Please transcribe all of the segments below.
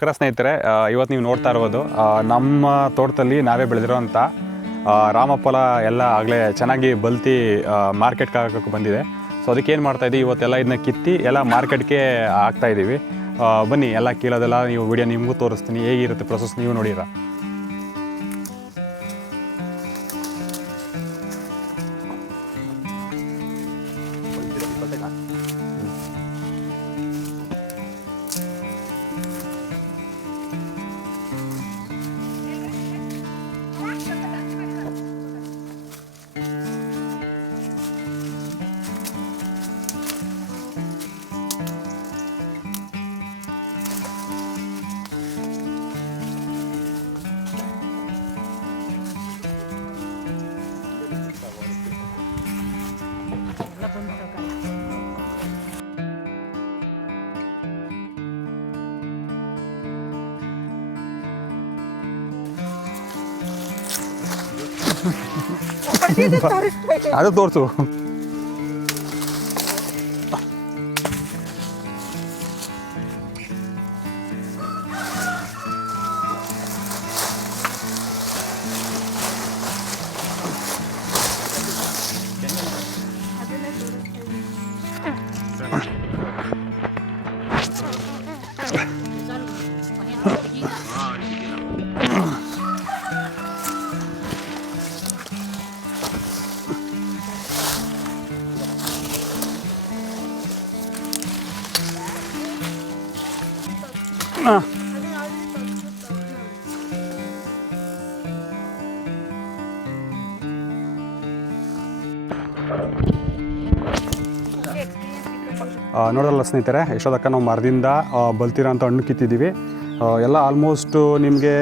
ನಮಸ್ಕಾರ ಸ್ನೇಹಿತರೆ, ಇವತ್ತು ನೀವು ನೋಡ್ತಾ ಇರ್ಬೋದು ನಮ್ಮ ತೋಟದಲ್ಲಿ ನಾವೇ ಬೆಳೆದಿರೋಂಥ ರಾಮಫಲ ಎಲ್ಲ ಆಗಲೇ ಚೆನ್ನಾಗಿ ಬಲ್ತಿ ಮಾರ್ಕೆಟ್ಗೆ ಹಾಕೋಕ್ಕೆ ಬಂದಿದೆ. ಸೊ ಅದಕ್ಕೇನು ಮಾಡ್ತಾಯಿದ್ದೀವಿ, ಇವತ್ತೆಲ್ಲ ಇದನ್ನ ಕಿತ್ತಿ ಎಲ್ಲ ಮಾರ್ಕೆಟ್ಗೆ ಹಾಕ್ತಾಯಿದ್ದೀವಿ. ಬನ್ನಿ ಎಲ್ಲ ಕೀಳೋದೆಲ್ಲ ನೀವು ವಿಡಿಯೋ ನಿಮಗೂ ತೋರಿಸ್ತೀನಿ, ಹೇಗಿರುತ್ತೆ ಪ್ರೊಸೆಸ್ ನೀವು ನೋಡಿರ. ಅದು ತೋರಿಸು. ನೋಡೋಲ್ಲ ಸ್ನೇಹಿತರೆ, ಎಷ್ಟೊತ್ತಕ್ಕ ನಾವು ಮರದಿಂದ ಬಲ್ತಿರೋಂಥ ಹಣ್ಣು ಕಿತ್ತಿದ್ದೀವಿ. ಎಲ್ಲ ಆಲ್ಮೋಸ್ಟು ನಿಮಗೆ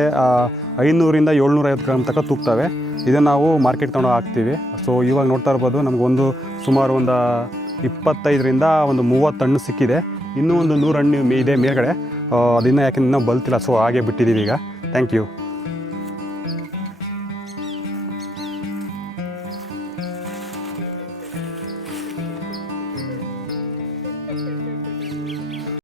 500ರಿಂದ 750 ಗ್ರಾಮ್ ತನಕ ತೂಗ್ತವೆ. ಇದನ್ನು ನಾವು ಮಾರ್ಕೆಟ್ ತೊಗೊಂಡು ಹಾಕ್ತೀವಿ. ಸೊ ಇವಾಗ ನೋಡ್ತಾ ಇರ್ಬೋದು, ನಮಗೊಂದು ಸುಮಾರು ಒಂದು 25ರಿಂದ 30 ಹಣ್ಣು ಸಿಕ್ಕಿದೆ. ಇನ್ನೂ ಒಂದು 100 ಹಣ್ಣು ಇದೆ ಮೇಲ್ಗಡೆ, ಅದನ್ನು ಯಾಕೆ ಇನ್ನೂ ಬಲ್ತಿಲ್ಲ. ಸೊ ಹಾಗೆ ಬಿಟ್ಟಿದ್ದೀವಿ ಈಗ. Thank you.